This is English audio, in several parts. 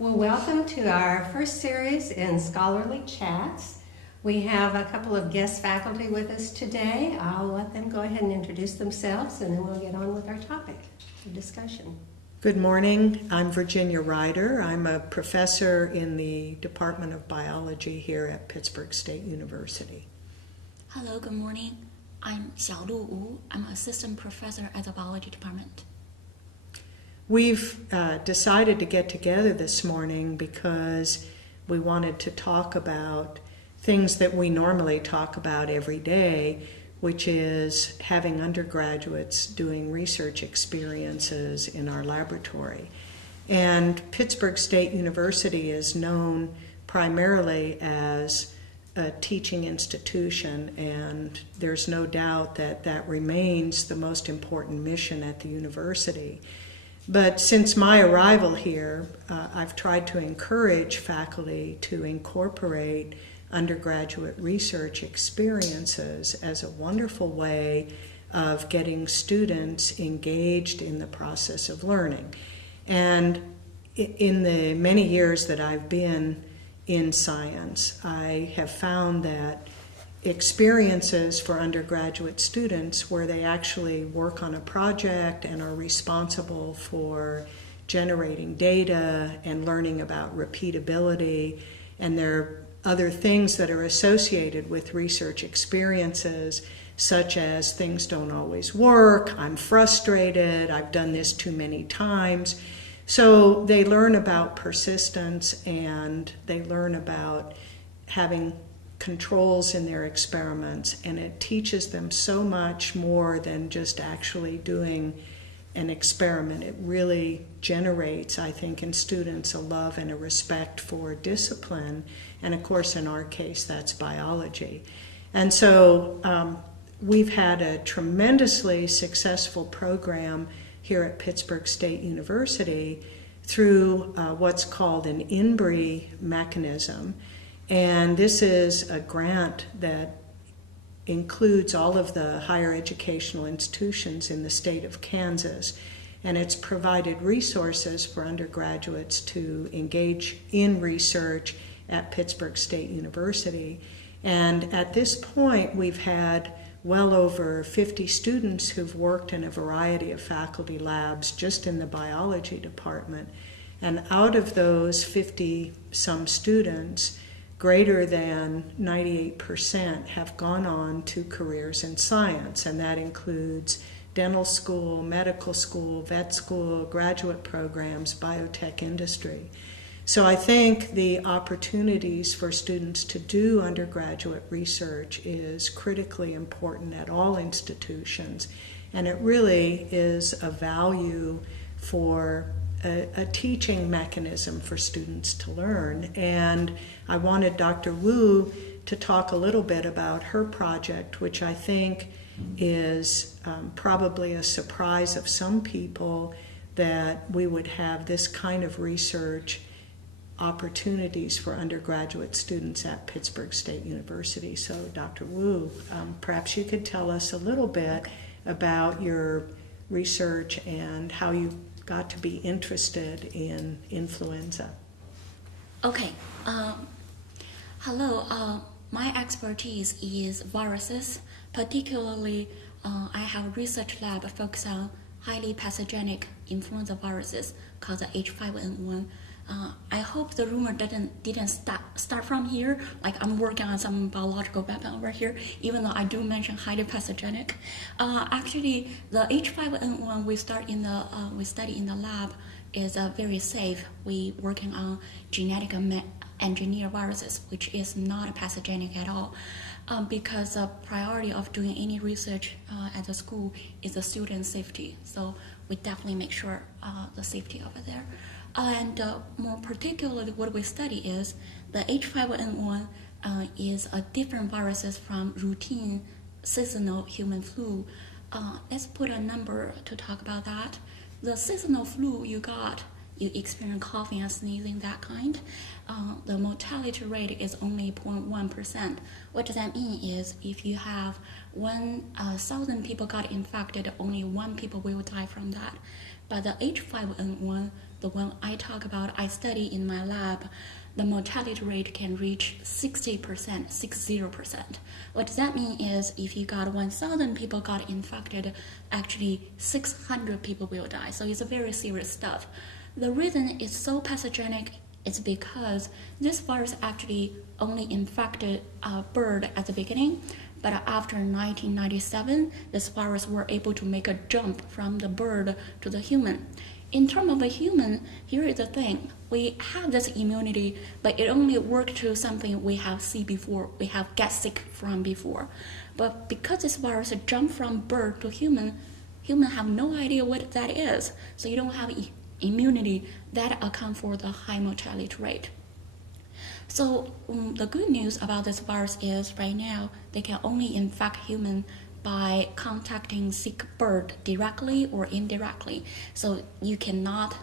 Well, welcome to our first series in Scholarly Chats. We have a couple of guest faculty with us today. I'll let them go ahead and introduce themselves, and then we'll get on with our topic of discussion. Good morning. I'm Virginia Ryder. I'm a professor in the Department of Biology here at Pittsburg State University. Hello, good morning. I'm Xiaolu Wu. I'm assistant professor at the biology department. We've decided to get together this morning because we wanted to talk about things that we normally talk about every day, which is having undergraduates doing research experiences in our laboratory. And Pittsburg State University is known primarily as a teaching institution, and there's no doubt that that remains the most important mission at the university. But since my arrival here, I've tried to encourage faculty to incorporate undergraduate research experiences as a wonderful way of getting students engaged in the process of learning. And in the many years that I've been in science, I have found that experiences for undergraduate students where they actually work on a project and are responsible for generating data and learning about repeatability, and there are other things that are associated with research experiences, such as things don't always work, I'm frustrated, I've done this too many times. So they learn about persistence, and they learn about having controls in their experiments, and it teaches them so much more than just actually doing an experiment. It really generates, I think, in students a love and a respect for discipline, and of course in our case that's biology. And so we've had a tremendously successful program here at Pittsburg State University through what's called an INBRE mechanism. And this is a grant that includes all of the higher educational institutions in the state of Kansas. And it's provided resources for undergraduates to engage in research at Pittsburg State University. And at this point, we've had well over 50 students who've worked in a variety of faculty labs just in the biology department. And out of those 50-some students, greater than 98% have gone on to careers in science, and that includes dental school, medical school, vet school, graduate programs, biotech industry. So I think the opportunities for students to do undergraduate research is critically important at all institutions, and it really is a value for a teaching mechanism for students to learn. And I wanted Dr. Wu to talk a little bit about her project, which I think is probably a surprise of some people, that we would have this kind of research opportunities for undergraduate students at Pittsburg State University. So Dr. Wu, perhaps you could tell us a little bit about your research and how you got to be interested in influenza. Okay. Hello. My expertise is viruses. Particularly, I have a research lab focused on highly pathogenic influenza viruses called the H5N1. I hope the rumor didn't start from here. Like I'm working on some biological weapon over here, even though I do mention highly pathogenic. Actually, the H5N1 we study in the lab is very safe. We working on genetic engineered viruses, which is not pathogenic at all. Because the priority of doing any research at the school is the student safety. So we definitely make sure the safety over there. And more particularly, what we study is the H5N1 is a different viruses from routine seasonal human flu. Let's put a number to talk about that. The seasonal flu you experience coughing and sneezing, that kind. The mortality rate is only 0.1%. What does that mean is if you have 1,000 people got infected, only 1 people will die from that. But the H5N1, the one I talk about, I study in my lab, the mortality rate can reach 60%, 60%. What does that mean is if you got 1,000 people got infected, actually 600 people will die. So it's a very serious stuff. The reason it's so pathogenic is because this virus actually only infected a bird at the beginning, but after 1997, this virus were able to make a jump from the bird to the human. In terms of a human, here is the thing. We have this immunity, but it only worked to something we have seen before, we have get sick from before. But because this virus jumped from bird to human have no idea what that is. So you don't have immunity that account for the high mortality rate. So the good news about this virus is right now they can only infect human by contacting sick bird directly or indirectly. So you cannot,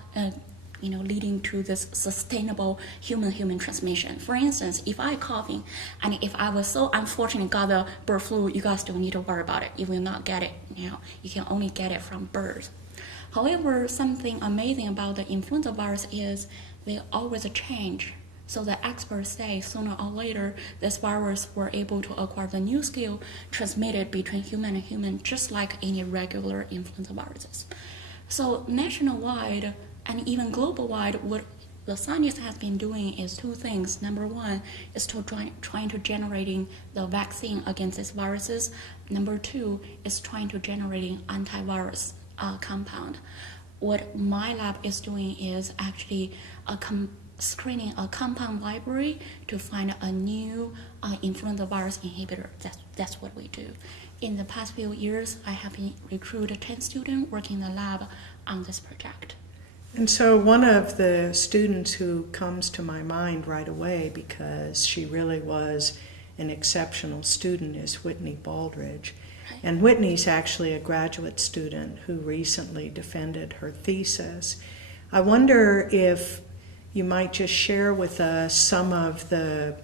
leading to this sustainable human-human transmission. For instance, if I coughing, and if I was so unfortunate got the bird flu, you guys don't need to worry about it. You will not get it. You can only get it from birds. However, something amazing about the influenza virus is they always change. So the experts say sooner or later, this virus were able to acquire the new skill transmitted between human and human, just like any regular influenza viruses. So nationwide and even global-wide, what the scientists have been doing is two things. Number one is trying to generating the vaccine against these viruses. Number two is trying to generating antivirus compound. What my lab is doing is actually screening a compound library to find a new influenza virus inhibitor. That's what we do. In the past few years, I have been recruited 10 students working in the lab on this project. And so one of the students who comes to my mind right away, because she really was an exceptional student, is Whitney Baldridge. Right. And Whitney's actually a graduate student who recently defended her thesis. I wonder if you might just share with us some of the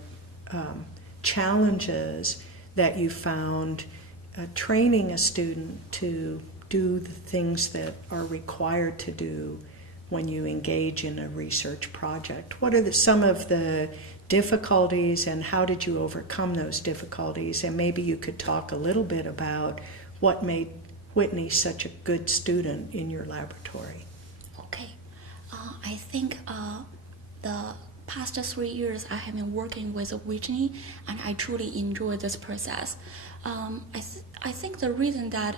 challenges that you found training a student to do the things that are required to do when you engage in a research project. What are some of the difficulties and how did you overcome those difficulties? And maybe you could talk a little bit about what made Whitney such a good student in your laboratory. Okay. I think the past 3 years I have been working with Whitney, and I truly enjoy this process. I think the reason that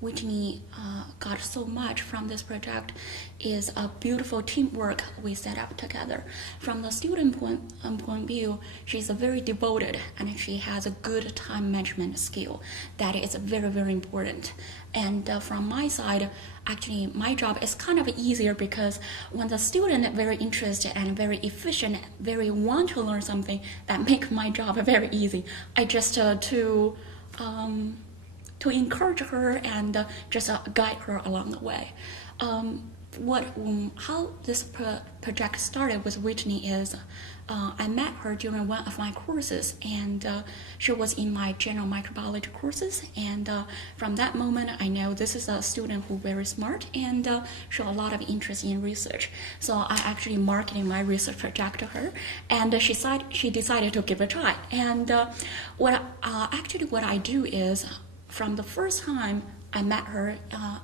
Whitney got so much from this project is a beautiful teamwork we set up together. From the student point of view, she's very devoted and she has a good time management skill. That is very, very important. And from my side, actually my job is kind of easier because when the student is very interested and very efficient, very want to learn something, that makes my job very easy. I just to encourage her and just guide her along the way. How this project started with Whitney is I met her during one of my courses, and she was in my general microbiology courses, and from that moment I know this is a student who's very smart and show a lot of interest in research. So I actually marketed my research project to her, and she decided to give it a try. And what I do is, from the first time I met her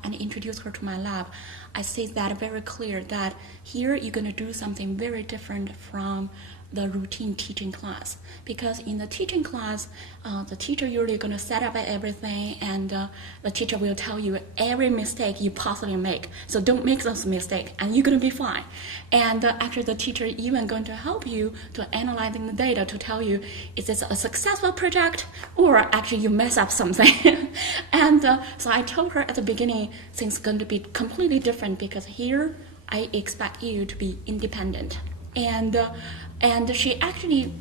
and introduced her to my lab, I see that very clear that here you're going to do something very different from the routine teaching class. Because in the teaching class, the teacher usually going to set up everything, and the teacher will tell you every mistake you possibly make. So don't make those mistakes, and you're going to be fine. And actually the teacher even going to help you to analyzing the data to tell you, is this a successful project or actually you mess up something? And so I told her at the beginning, things going to be completely different because here I expect you to be independent. And she actually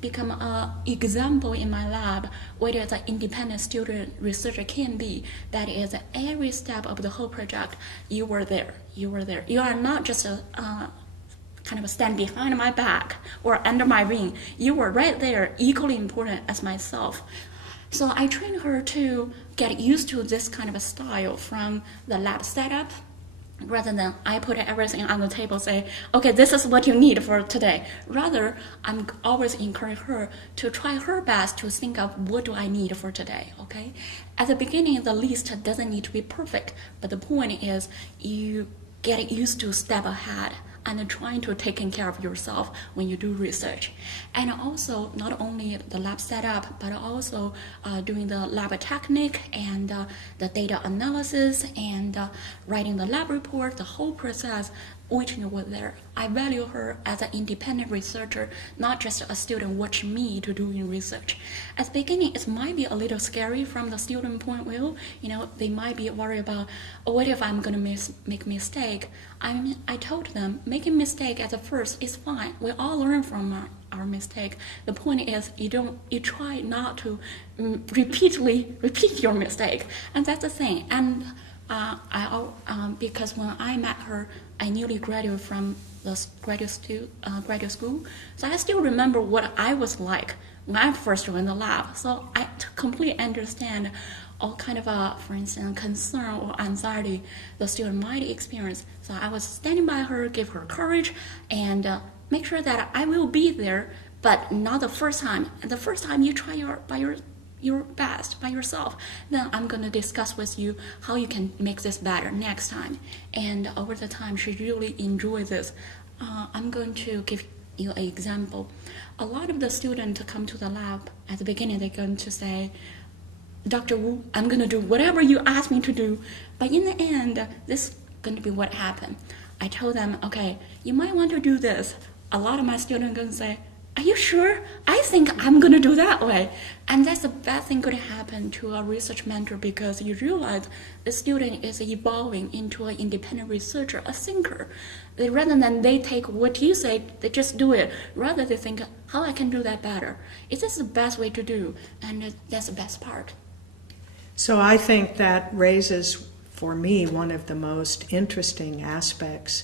become an example in my lab what is an independent student researcher can be. That is, every step of the whole project, you were there. You are not just kind of stand behind my back or under my wing. You were right there, equally important as myself. So I trained her to get used to this kind of a style, from the lab setup rather than I put everything on the table, say, okay, this is what you need for today. Rather, I'm always encourage her to try her best to think of what do I need for today, okay? At the beginning, the list doesn't need to be perfect, but the point is you get used to step ahead and trying to take care of yourself when you do research. And also, not only the lab setup, but also doing the lab technique and the data analysis and writing the lab report, the whole process, Whitney was there. I value her as an independent researcher, not just a student watching me to doing research. At the beginning, it might be a little scary from the student point of view. They might be worried about, what if I'm going to make mistake? I told them, making mistake at the first is fine. We all learn from our mistake. The point is, you try not to repeat your mistake, and that's the thing. And because when I met her, I newly graduated from the graduate school, so I still remember what I was like when I first joined the lab. So I completely understand all kind of, for instance, concern or anxiety the student might experience. So I was standing by her, give her courage, and make sure that I will be there, but not the first time. The first time you try your best by yourself, then I'm going to discuss with you how you can make this better next time. And over the time, she really enjoyed this. I'm going to give you an example. A lot of the students come to the lab at the beginning, they're going to say, Dr. Wu, I'm going to do whatever you ask me to do. But in the end, this is going to be what happened. I told them, okay, you might want to do this. A lot of my students are going to say, are you sure? I think I'm going to do that way. And that's the best thing could happen to a research mentor, because you realize the student is evolving into an independent researcher, a thinker. Rather than they take what you say, they just do it. Rather they think, how I can do that better. Is this the best way to do? And that's the best part. So I think that raises, for me, one of the most interesting aspects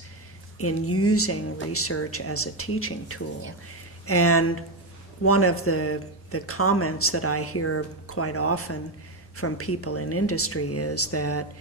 in using research as a teaching tool. Yeah. And one of the comments that I hear quite often from people in industry is that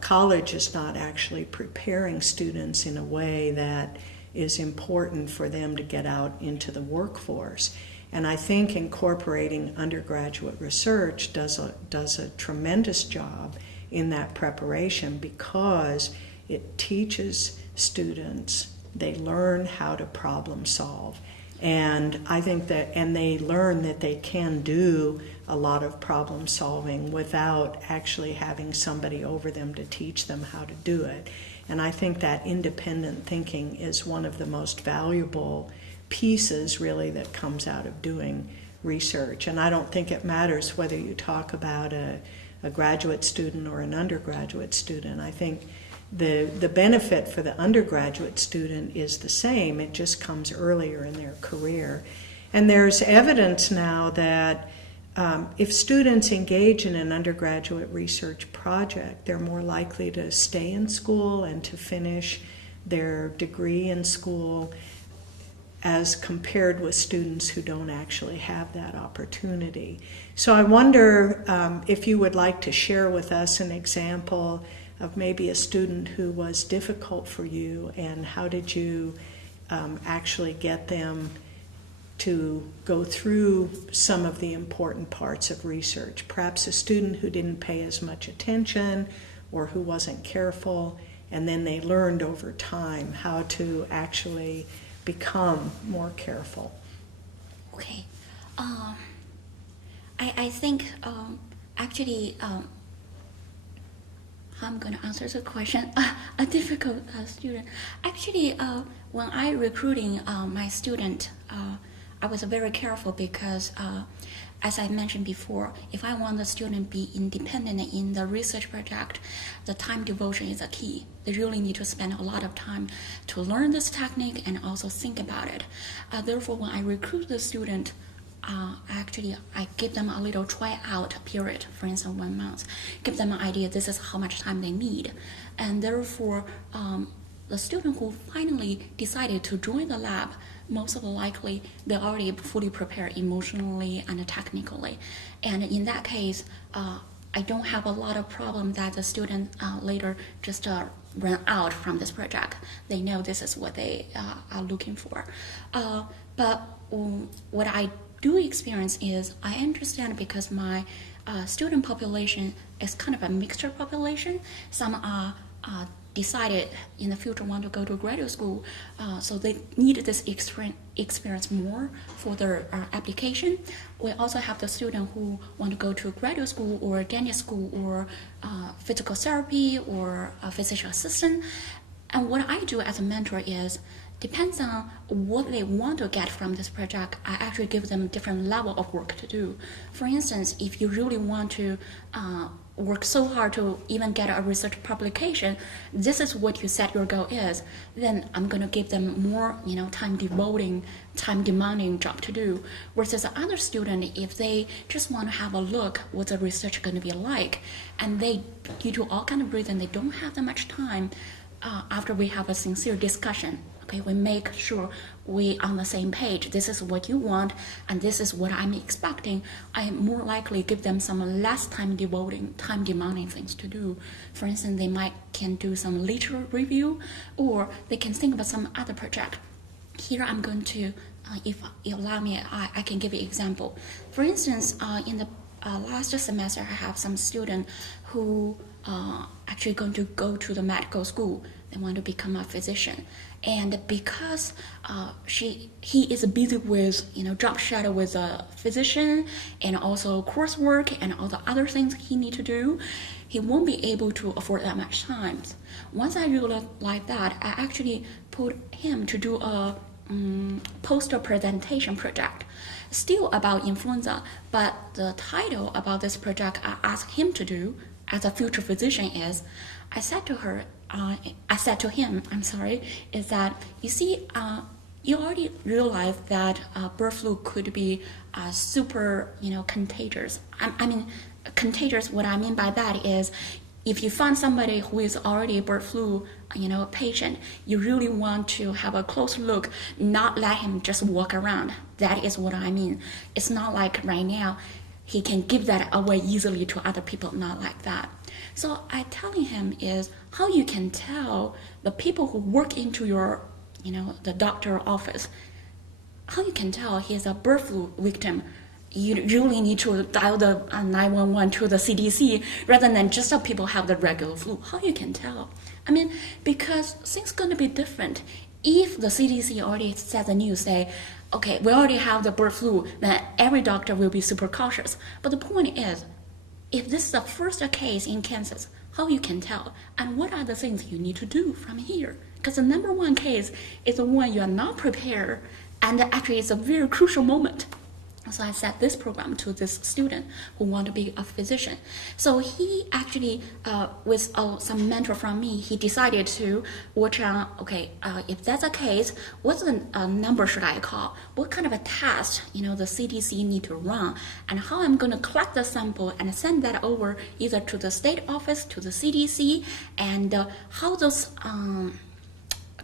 college is not actually preparing students in a way that is important for them to get out into the workforce. And I think incorporating undergraduate research does a tremendous job in that preparation, because it teaches students, they learn how to problem solve. And I think and they learn that they can do a lot of problem solving without actually having somebody over them to teach them how to do it. And I think that independent thinking is one of the most valuable pieces, really, that comes out of doing research. And I don't think it matters whether you talk about a graduate student or an undergraduate student. I think the benefit for the undergraduate student is the same. It just comes earlier in their career. And there's evidence now that if students engage in an undergraduate research project, they're more likely to stay in school and to finish their degree in school, as compared with students who don't actually have that opportunity. So I wonder if you would like to share with us an example of maybe a student who was difficult for you, and how did you actually get them to go through some of the important parts of research. Perhaps a student who didn't pay as much attention or who wasn't careful, and then they learned over time how to actually become more careful. Okay. I think actually I'm going to answer the question. A difficult student. Actually, when I recruiting my student, I was very careful because, as I mentioned before, if I want the student to be independent in the research project, the time devotion is a key. They really need to spend a lot of time to learn this technique and also think about it. Therefore, when I recruit the student, actually, I give them a little tryout period, for instance, 1 month. Give them an idea, this is how much time they need. And therefore, the student who finally decided to join the lab, most likely, they're already fully prepared emotionally and technically. And in that case, I don't have a lot of problem that the student later just run out from this project. They know this is what they are looking for. But what I do experience is I understand because my student population is kind of a mixture population. Some are decided in the future want to go to graduate school, so they need this experience more for their application. We also have the student who want to go to graduate school or dentist school or physical therapy or a physician assistant. And what I do as a mentor is, depends on what they want to get from this project, I actually give them different level of work to do. For instance, if you really want to work so hard to even get a research publication, this is what you set your goal is, then I'm going to give them more, time demanding job to do. Versus the other student, if they just want to have a look what the research going to be like, and they, due to all kind of reason, they don't have that much time, after we have a sincere discussion, okay, we make sure we on the same page. This is what you want, and this is what I'm expecting. I more likely give them some less time demanding things to do. For instance, they can do some literature review, or they can think about some other project. Here I'm going to, if you allow me, I can give you an example. For instance, in the last semester, I have some student who actually going to go to the medical school. They want to become a physician, and because he is busy with job shadow with a physician and also coursework and all the other things he need to do, he won't be able to afford that much time. Once I realized like that, I actually put him to do a poster presentation project, still about influenza, but the title about this project I asked him to do as a future physician is, I said to him, is that, you see, you already realize that bird flu could be super, contagious. I mean, contagious, what I mean by that is, if you find somebody who is already bird flu, patient, you really want to have a close look, not let him just walk around. That is what I mean. It's not like right now, he can give that away easily to other people, not like that. So I telling him is how you can tell the people who work into your, the doctor office, how you can tell he's a bird flu victim. You really need to dial the 911 to the CDC rather than just so people have the regular flu. How you can tell? I mean, because things going to be different. If the CDC already said the news, say, okay, we already have the bird flu, then every doctor will be super cautious. But the point is, if this is the first case in Kansas, how you can tell? And what are the things you need to do from here? Because the number one case is the one you are not prepared, and actually it's a very crucial moment. So I set this program to this student who want to be a physician. So he actually, with some mentor from me, he decided to watch on, if that's the case, what's the number should I call? What kind of a test, the CDC need to run? And how I'm going to collect the sample and send that over either to the state office, to the CDC, and how those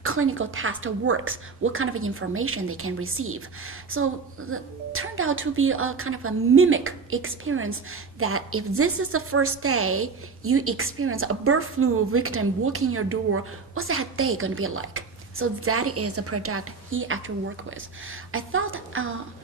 clinical test works, what kind of information they can receive. So turned out to be a kind of a mimic experience that if this is the first day you experience a bird flu victim walking your door, what's that day going to be like? So that is a project he actually worked with. I thought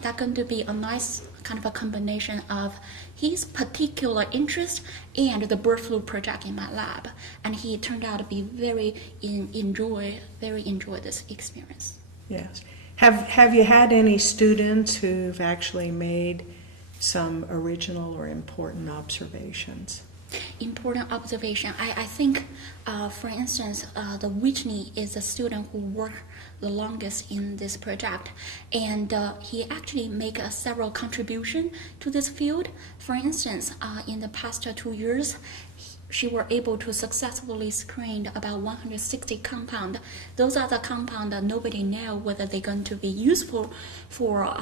that's going to be a nice kind of a combination of his particular interest and the bird flu project in my lab. And he turned out to be very enjoy this experience. Yes. Have you had any students who've actually made some original or important observations? Important observation. I think, for instance, the Whitney is a student who worked the longest in this project, and he actually make several contributions to this field. For instance, in the past 2 years, she were able to successfully screen about 160 compounds. Those are the compounds that nobody know whether they're going to be useful for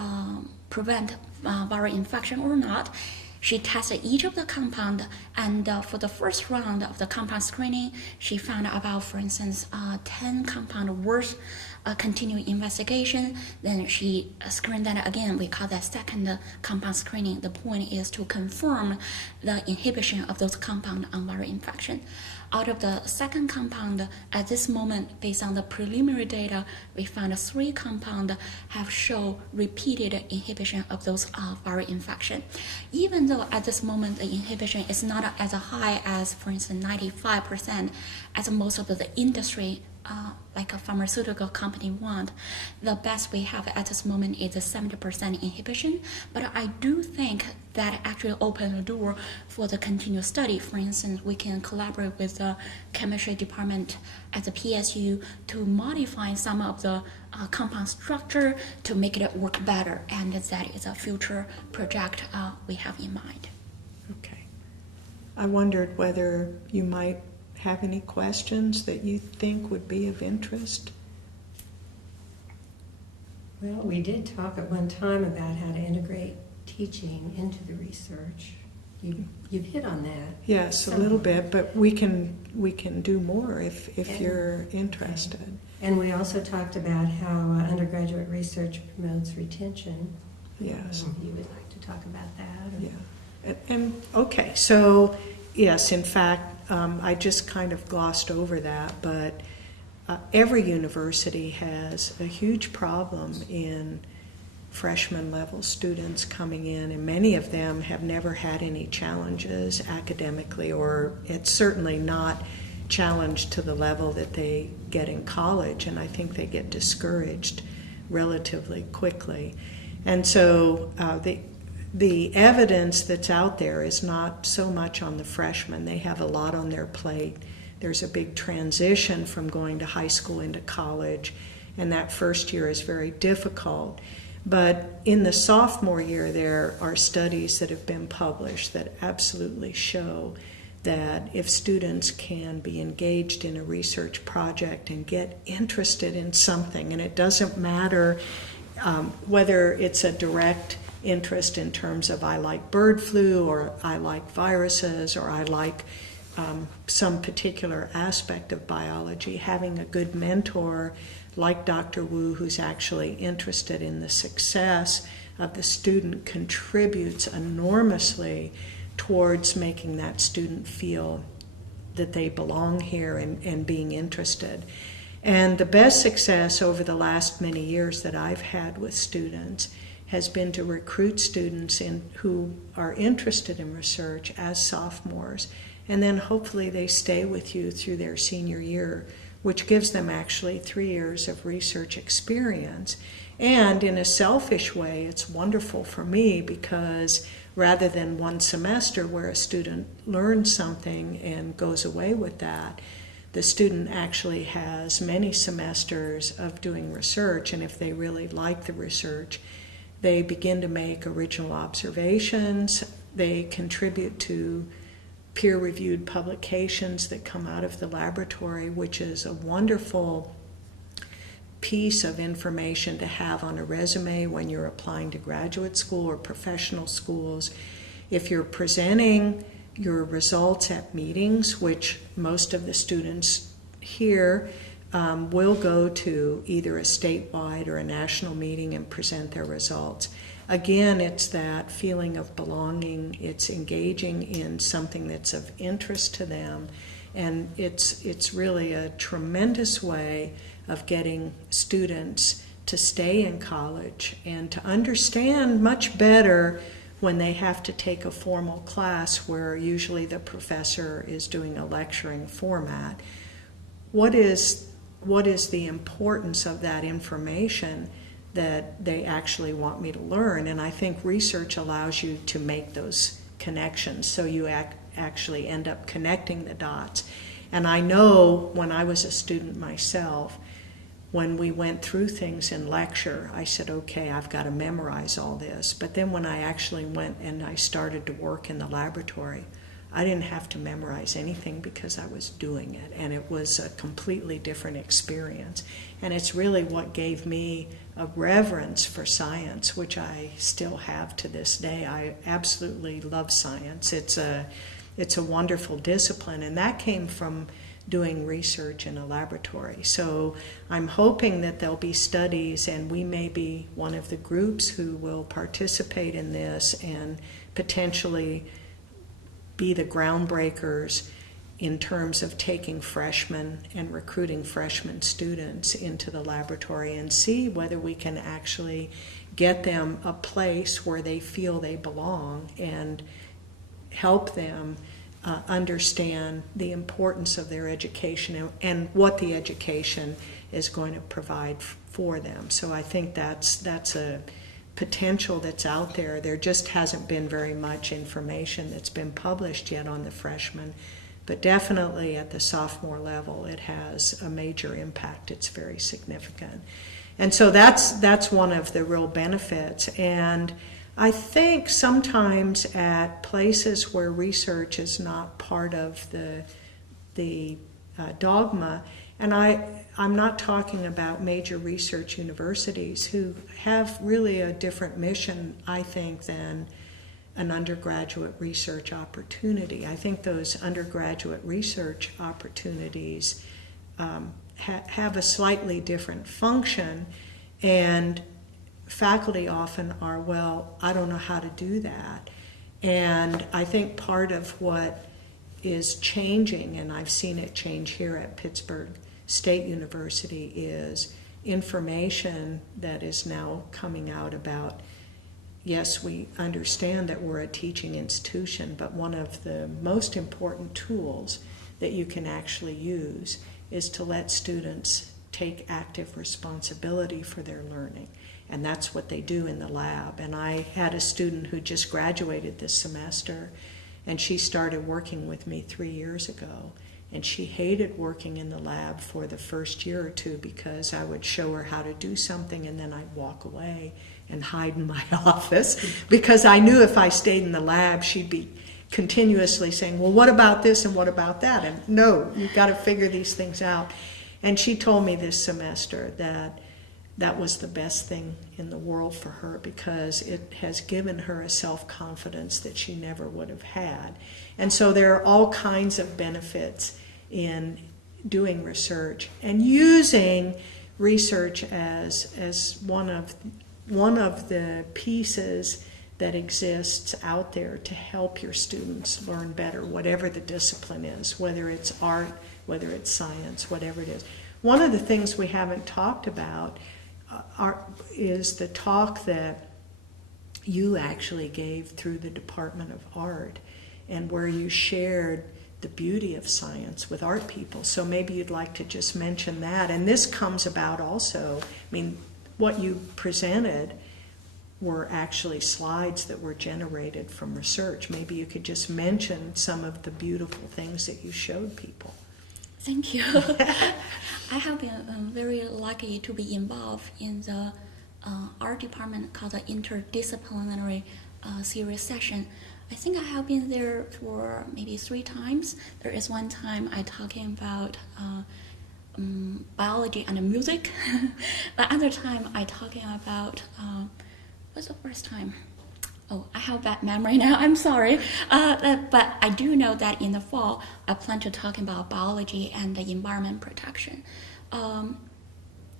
prevent viral infection or not. She tested each of the compound, and for the first round of the compound screening, she found about, for instance, 10 compound worth continuing investigation. Then she screened that again. We call that second compound screening. The point is to confirm the inhibition of those compounds on viral infection. Out of the second compound, at this moment, based on the preliminary data, we found 3 compounds have shown repeated inhibition of those viral infection. Even though at this moment the inhibition is not as high as, for instance, 95%, as most of the industry like a pharmaceutical company want. The best we have at this moment is a 70% inhibition, but I do think that actually opens the door for the continuous study. For instance, we can collaborate with the chemistry department at the PSU to modify some of the compound structure to make it work better, and that is a future project we have in mind. Okay. I wondered whether you might have any questions that you think would be of interest? Well, we did talk at one time about how to integrate teaching into the research. You've hit on that. Yes, a little bit, but we can do more if you're interested. Okay. And we also talked about how undergraduate research promotes retention. Yes. You would like to talk about that? Or? Yeah. And okay, so yes, in fact, I just kind of glossed over that, but every university has a huge problem in freshman level students coming in, and many of them have never had any challenges academically, or it's certainly not challenged to the level that they get in college, and I think they get discouraged relatively quickly. And so the evidence that's out there is not so much on the freshmen. They have a lot on their plate. There's a big transition from going to high school into college, and that first year is very difficult. But in the sophomore year, there are studies that have been published that absolutely show that if students can be engaged in a research project and get interested in something, and it doesn't matter whether it's a direct interest in terms of I like bird flu, or I like viruses, or I like some particular aspect of biology, having a good mentor like Dr. Wu, who's actually interested in the success of the student, contributes enormously towards making that student feel that they belong here and being interested. And the best success over the last many years that I've had with students has been to recruit students who are interested in research as sophomores, and then hopefully they stay with you through their senior year, which gives them actually 3 years of research experience. And in a selfish way, it's wonderful for me because rather than one semester where a student learns something and goes away with that, the student actually has many semesters of doing research, and if they really like the research, they begin to make original observations. They contribute to peer-reviewed publications that come out of the laboratory, which is a wonderful piece of information to have on a resume when you're applying to graduate school or professional schools. If you're presenting your results at meetings, which most of the students here will go to either a statewide or a national meeting and present their results. Again, it's that feeling of belonging. It's engaging in something that's of interest to them, and it's really a tremendous way of getting students to stay in college and to understand much better when they have to take a formal class where usually the professor is doing a lecturing format. What is the importance of that information that they actually want me to learn? And I think research allows you to make those connections, so you actually end up connecting the dots. And I know when I was a student myself, when we went through things in lecture, I said, okay, I've got to memorize all this. But then when I actually went and I started to work in the laboratory, I didn't have to memorize anything because I was doing it, and it was a completely different experience. And it's really what gave me a reverence for science, which I still have to this day. I absolutely love science. It's a wonderful discipline, and that came from doing research in a laboratory. So I'm hoping that there'll be studies, and we may be one of the groups who will participate in this and potentially be the groundbreakers in terms of taking freshmen and recruiting freshman students into the laboratory and see whether we can actually get them a place where they feel they belong and help them understand the importance of their education and what the education is going to provide for them. So I think that's a potential that's out there. There just hasn't been very much information that's been published yet on the freshmen, but definitely at the sophomore level it has a major impact. It's very significant. And so that's one of the real benefits. And I think sometimes at places where research is not part of the dogma, and I'm not talking about major research universities who have really a different mission, I think, than an undergraduate research opportunity. I think those undergraduate research opportunities have a slightly different function, and faculty often are, well, I don't know how to do that. And I think part of what is changing, and I've seen it change here at Pittsburg State University, is information that is now coming out about, yes, we understand that we're a teaching institution, but one of the most important tools that you can actually use is to let students take active responsibility for their learning. And that's what they do in the lab. And I had a student who just graduated this semester, and she started working with me 3 years ago. And she hated working in the lab for the first year or two because I would show her how to do something and then I'd walk away and hide in my office because I knew if I stayed in the lab, she'd be continuously saying, well, what about this and what about that? And no, you've got to figure these things out. And she told me this semester that that was the best thing in the world for her because it has given her a self-confidence that she never would have had. And so there are all kinds of benefits in doing research and using research as one of the pieces that exists out there to help your students learn better, whatever the discipline is, whether it's art, whether it's science, whatever it is. One of the things we haven't talked about is the talk that you actually gave through the Department of Art, and where you shared the beauty of science with art people. So maybe you'd like to just mention that. And this comes about also, I mean, what you presented were actually slides that were generated from research. Maybe you could just mention some of the beautiful things that you showed people. Thank you. I have been very lucky to be involved in the art department called the interdisciplinary series session. I think I have been there for maybe 3 times. There is one time I talking about biology and music. The other time I talking about, what's the first time? Oh, I have bad memory now, I'm sorry. But I do know that in the fall, I plan to talk about biology and the environment protection.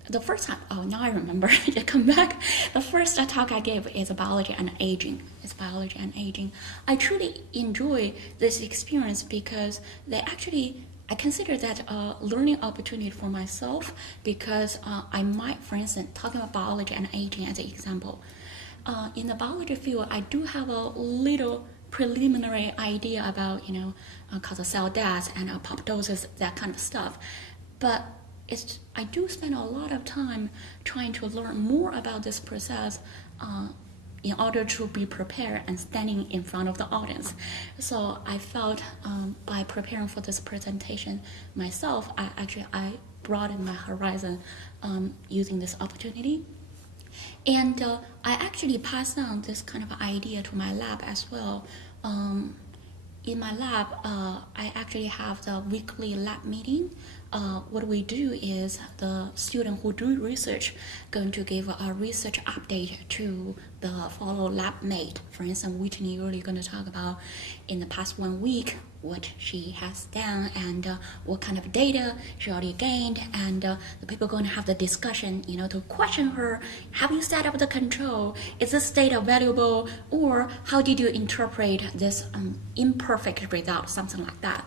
The first time, oh, now I remember, I come back. The first talk I gave is biology and aging. It's biology and aging. I truly enjoy this experience because I consider that a learning opportunity for myself because I might, for instance, talking about biology and aging as an example. In the biology field, I do have a little preliminary idea about, cause cell death and apoptosis, that kind of stuff. But I do spend a lot of time trying to learn more about this process in order to be prepared and standing in front of the audience. So I felt by preparing for this presentation myself, I broadened my horizon using this opportunity. And I actually passed on this kind of idea to my lab as well. In my lab, I actually have the weekly lab meeting. What we do is the student who do research going to give a research update to the fellow lab mate. For instance, Whitney, you're really going to talk about in the past 1 week what she has done and what kind of data she already gained, and the people are going to have the discussion, to question her. Have you set up the control? Is this data valuable, or how did you interpret this imperfect result, something like that?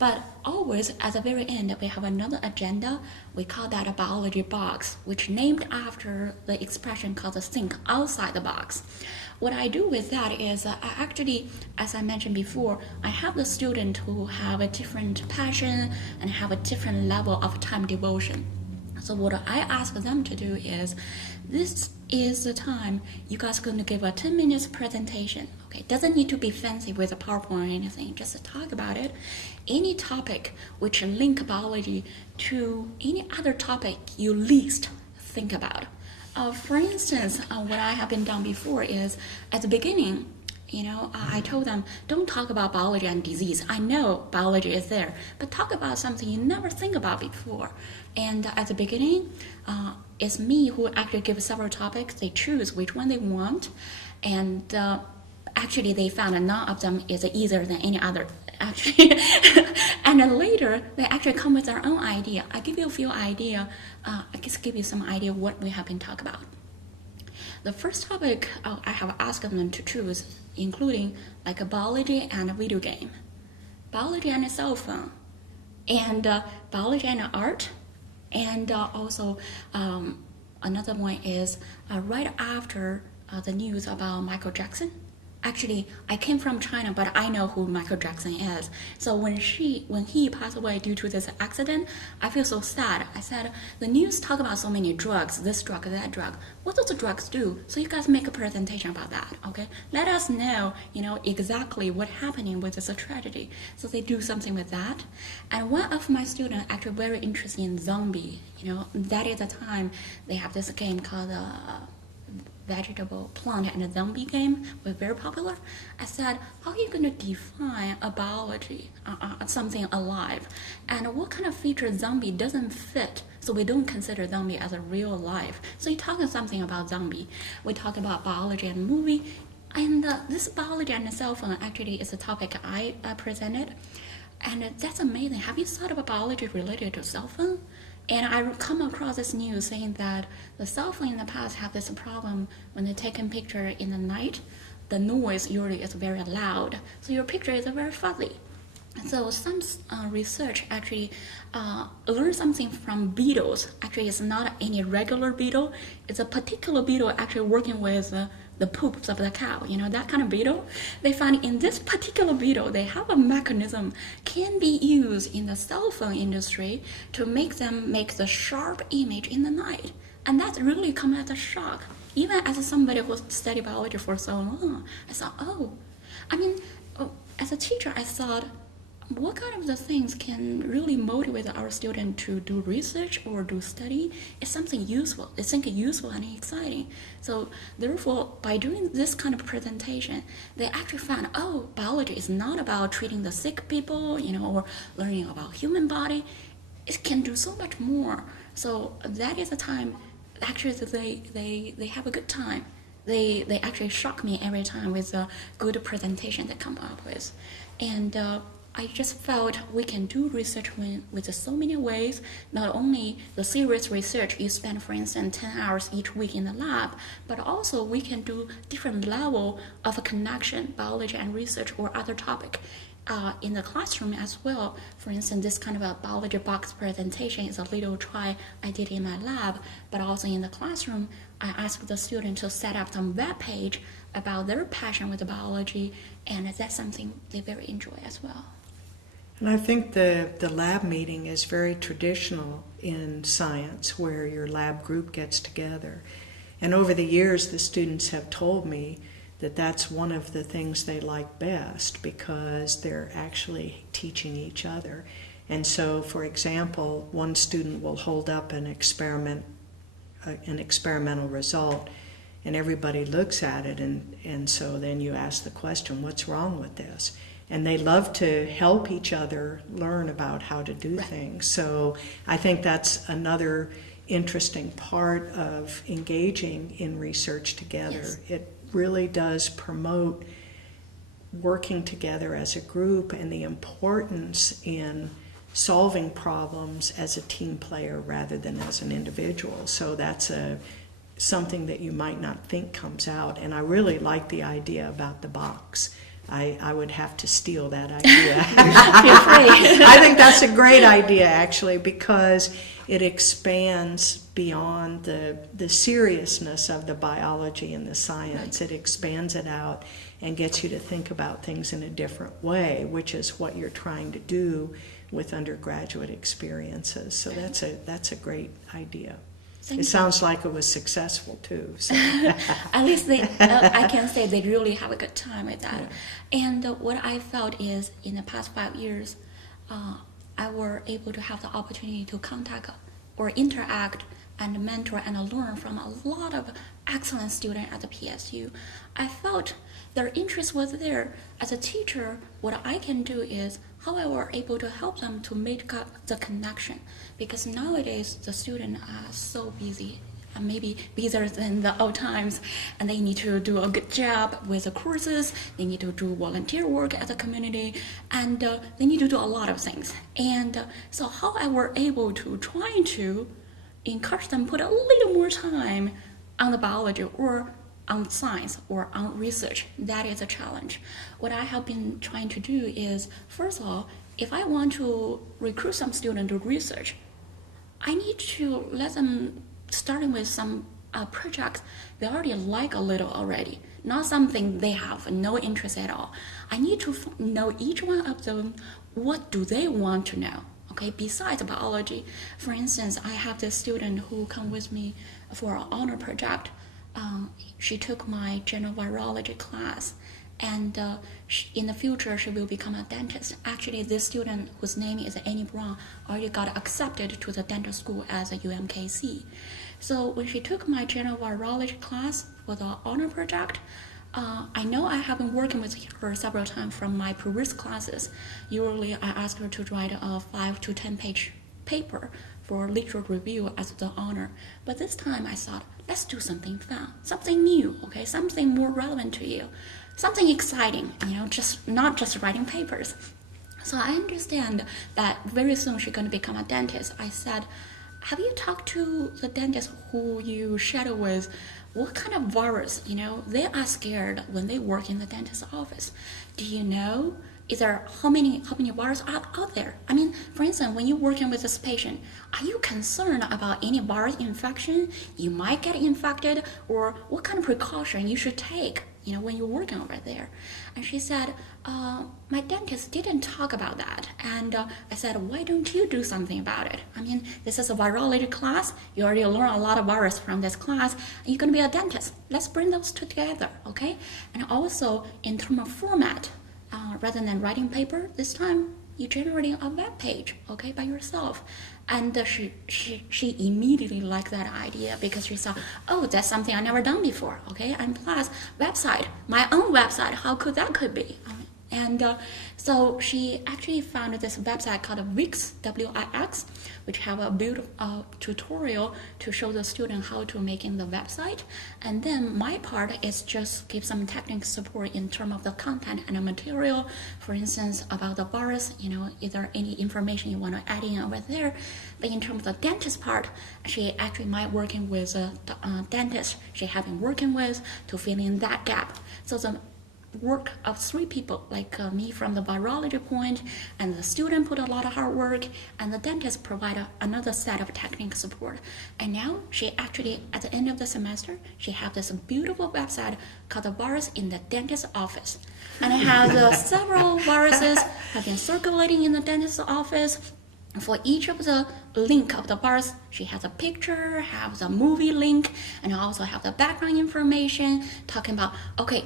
But always at the very end, we have another agenda. We call that a biology box, which named after the expression called the think outside the box. What I do with that is I actually, as I mentioned before, I have the student who have a different passion and have a different level of time devotion. So what I ask them to do is, this is the time you guys are going to give a 10 minutes presentation. Okay, doesn't need to be fancy with a PowerPoint or anything, just talk about it. Any topic which link biology to any other topic you least think about. For instance, what I have been done before is, at the beginning, I told them, don't talk about biology and disease. I know biology is there, but talk about something you never think about before. And at the beginning, it's me who actually gives several topics. They choose which one they want, and actually they found that none of them is easier than any other, actually. And then later, they actually come with their own idea. I give you a few ideas. I just give you some idea what we have been talking about. The first topic I have asked them to choose, including like a biology and a video game, biology and a cell phone, and biology and art, and also another one is right after the news about Michael Jackson. Actually, I came from China, but I know who Michael Jackson is. So when he passed away due to this accident, I feel so sad. I said, the news talk about so many drugs, this drug, that drug. What does the drugs do? So you guys make a presentation about that, okay? Let us know, exactly what happening with this tragedy. So they do something with that. And one of my students actually very interested in zombie. That is the time they have this game called vegetable, plant, and a zombie game was very popular. I said, how are you going to define a biology, something alive? And what kind of feature zombie doesn't fit? So we don't consider zombie as a real life. So you talk something about zombie. We talk about biology and movie. And this biology and the cell phone actually is a topic I presented. And that's amazing. Have you thought about biology related to cell phone? And I come across this news saying that the cell phone in the past have this problem when they take a picture in the night, the noise usually is very loud, so your picture is very fuzzy. So some research actually learned something from beetles. Actually, it's not any regular beetle. It's a particular beetle actually working with the poops of the cow, that kind of beetle. They find in this particular beetle, they have a mechanism can be used in the cell phone industry to make them make the sharp image in the night. And that really come as a shock. Even as somebody who studied biology for so long, I thought, as a teacher, I thought, what kind of the things can really motivate our student to do research or do study is something useful. They think it's useful and exciting. So therefore, by doing this kind of presentation, they actually found, biology is not about treating the sick people, or learning about human body. It can do so much more. So that is the time, actually, they have a good time. They actually shock me every time with a good presentation they come up with. And I just felt we can do research with so many ways, not only the serious research you spend, for instance, 10 hours each week in the lab, but also we can do different level of a connection, biology and research or other topic. In the classroom as well. For instance, this kind of a biology box presentation is a little try I did in my lab, but also in the classroom, I asked the student to set up some web page about their passion with biology, and that's something they very enjoy as well. And I think the lab meeting is very traditional in science, where your lab group gets together. And over the years, the students have told me that that's one of the things they like best, because they're actually teaching each other. And so, for example, one student will hold up an experimental result, and everybody looks at it, and so then you ask the question, what's wrong with this? And they love to help each other learn about how to do things. So I think that's another interesting part of engaging in research together. Yes. It really does promote working together as a group and the importance in solving problems as a team player rather than as an individual. So that's something that you might not think comes out. And I really like the idea about the box. I would have to steal that idea. Feel free. I think that's a great idea, actually, because it expands beyond the seriousness of the biology and the science. It expands it out and gets you to think about things in a different way, which is what you're trying to do with undergraduate experiences. So that's a great idea. It sounds like it was successful too. So. At least I can say they really have a good time with that. Yeah. And what I felt is in the past 5 years, I were able to have the opportunity to contact or interact and mentor and learn from a lot of excellent students at the PSU. I felt their interest was there. As a teacher, what I can do is how I were able to help them to make up the connection. Because nowadays, the students are so busy, and maybe busier than the old times, and they need to do a good job with the courses, they need to do volunteer work at the community, and they need to do a lot of things. And so how I were able to try to encourage them put a little more time on the biology or on science or on research, that is a challenge. What I have been trying to do is, first of all, if I want to recruit some student to research, I need to let them starting with some projects they already like a little already, not something they have no interest at all. I need to know each one of them, what do they want to know? Okay, besides biology. For instance, I have this student who come with me for an honor project. She took my general virology class, and in the future she will become a dentist. Actually, this student, whose name is Annie Brown, already got accepted to the dental school as a UMKC. So when she took my general virology class for the honor project, I know I have been working with her several times from my previous classes. Usually I ask her to write a 5 to 10 page paper for literature review as the honor. But this time I thought, let's do something fun, something new, okay, something more relevant to you, something exciting, just not just writing papers. So I understand that very soon she's going to become a dentist. I said, have you talked to the dentist who you shadow with? What kind of virus, they are scared when they work in the dentist's office. Do you know? Is there how many viruses are out there? I mean, for instance, when you're working with this patient, are you concerned about any virus infection? You might get infected, or what kind of precaution you should take, when you're working over there? And she said, my dentist didn't talk about that. And I said, why don't you do something about it? I mean, this is a virology class. You already learned a lot of virus from this class. And you're going to be a dentist. Let's bring those two together, okay? And also, in terms of format, rather than writing paper, this time you're generating a web page, okay, by yourself. And she immediately liked that idea because she saw, oh, that's something I never done before, okay? And plus, website, my own website, how could that be? And so she actually found this website called Wix, W-I-X, which have a beautiful tutorial to show the student how to make in the website. And then my part is just give some technical support in terms of the content and the material. For instance, about the virus, is there any information you want to add in over there? But in terms of the dentist part, she actually might working with a dentist she have been working with to fill in that gap. So the work of 3 people like me from the virology point, and the student put a lot of hard work, and the dentist provide another set of technical support. And now she actually, at the end of the semester, she have this beautiful website called The Virus in the Dentist's Office. And it has several viruses have been circulating in the dentist's office. For each of the link of the virus, she has a picture, has a movie link, and also have the background information talking about, okay,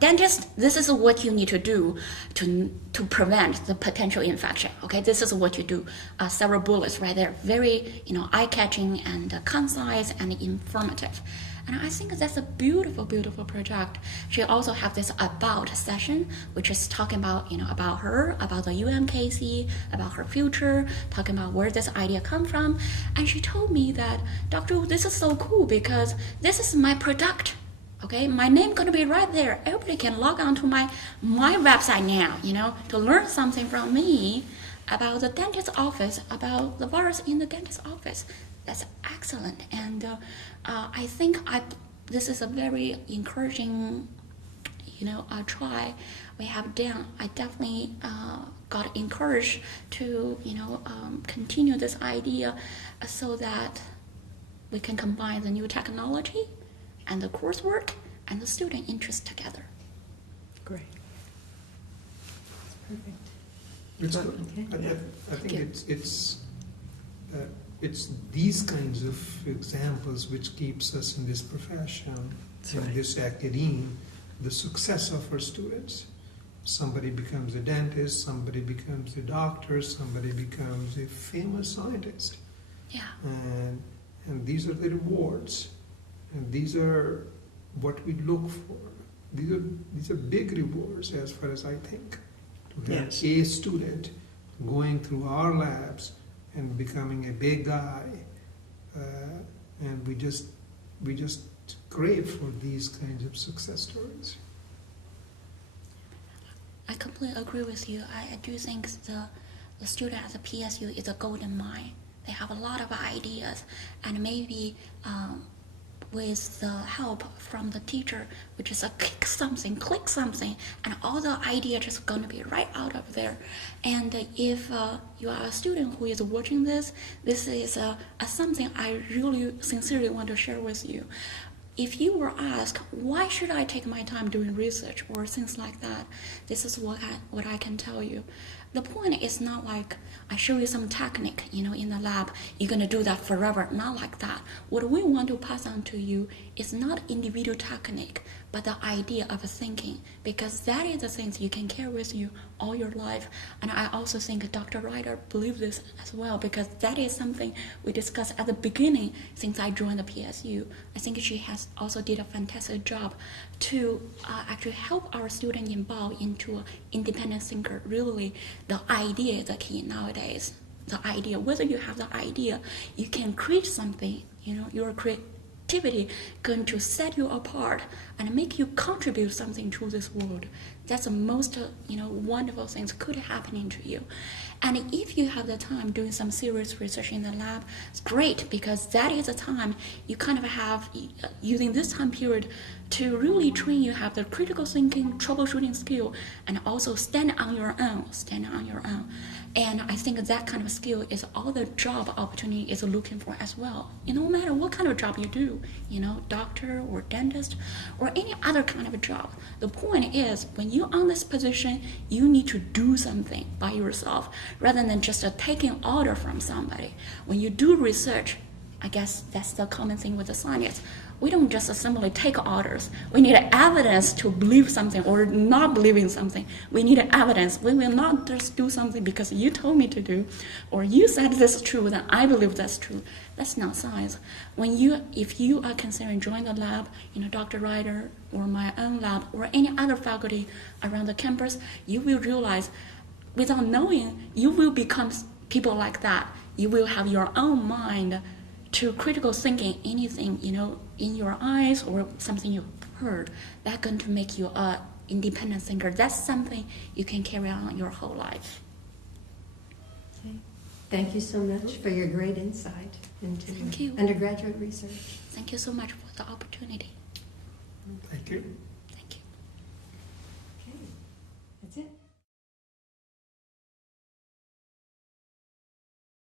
dentist, this is what you need to do to prevent the potential infection. Okay, this is what you do. Several bullets right there, very eye-catching and concise and informative. And I think that's a beautiful, beautiful project. She also have this about session, which is talking about, about her, about the UMKC, about her future, talking about where this idea come from. And she told me that, Dr. Wu, this is so cool because this is my product. Okay, my name gonna be right there. Everybody can log on to my website now, to learn something from me about the dentist's office, about the virus in the dentist's office. That's excellent, and I think this is a very encouraging, try, we have done, I definitely got encouraged to, continue this idea so that we can combine the new technology and the coursework and the student interest together. Great. Perfect. It's good. Okay. I think it's these kinds of examples which keeps us in this profession, in this academe, the success of our students. Somebody becomes a dentist, somebody becomes a doctor, somebody becomes a famous scientist. Yeah. And these are the rewards. And these are what we look for. These are big rewards as far as I think. To have Yes. a student going through our labs and becoming a big guy, and we just crave for these kinds of success stories. I completely agree with you. I do think the student at the PSU is a golden mine. They have a lot of ideas, and maybe with the help from the teacher, which is a click something, and all the ideas just going to be right out of there. And if you are a student who is watching this is something I really sincerely want to share with you. If you were asked, why should I take my time doing research or things like that, this is what I can tell you. The point is not like I show you some technique, in the lab, you're going to do that forever. Not like that. What we want to pass on to you is not individual technique, but the idea of thinking, because that is the things you can carry with you all your life. And I also think Dr. Ryder believes this as well, because that is something we discussed at the beginning since I joined the PSU. I think she has also did a fantastic job to actually help our student evolve into an independent thinker. Really, the idea is the key nowadays. The idea, whether you have the idea, you can create something, your creativity going to set you apart and make you contribute something to this world. That's the most, wonderful things could happen to you. And if you have the time doing some serious research in the lab, it's great, because that is the time you kind of have, using this time period to really train you have the critical thinking, troubleshooting skill, and also stand on your own. And I think that kind of skill is all the job opportunity is looking for as well. No matter what kind of job you do, doctor or dentist or any other kind of a job. The point is, when you're on this position, you need to do something by yourself rather than just taking order from somebody. When you do research, I guess that's the common thing with the scientists. We don't just simply take orders. We need evidence to believe something or not believing something. We need evidence. We will not just do something because you told me to do, or you said this is true, then I believe that's true. That's not science. If you are considering joining the lab, Dr. Ryder or my own lab or any other faculty around the campus, you will realize, without knowing, you will become people like that. You will have your own mind to critical thinking anything, in your eyes or something you've heard. That's going to make you an independent thinker. That's something you can carry on your whole life. Okay. Thank you so much for your great insight into Thank you. undergraduate research. Thank you so much for the opportunity. Thank you. Thank you. Okay. That's it.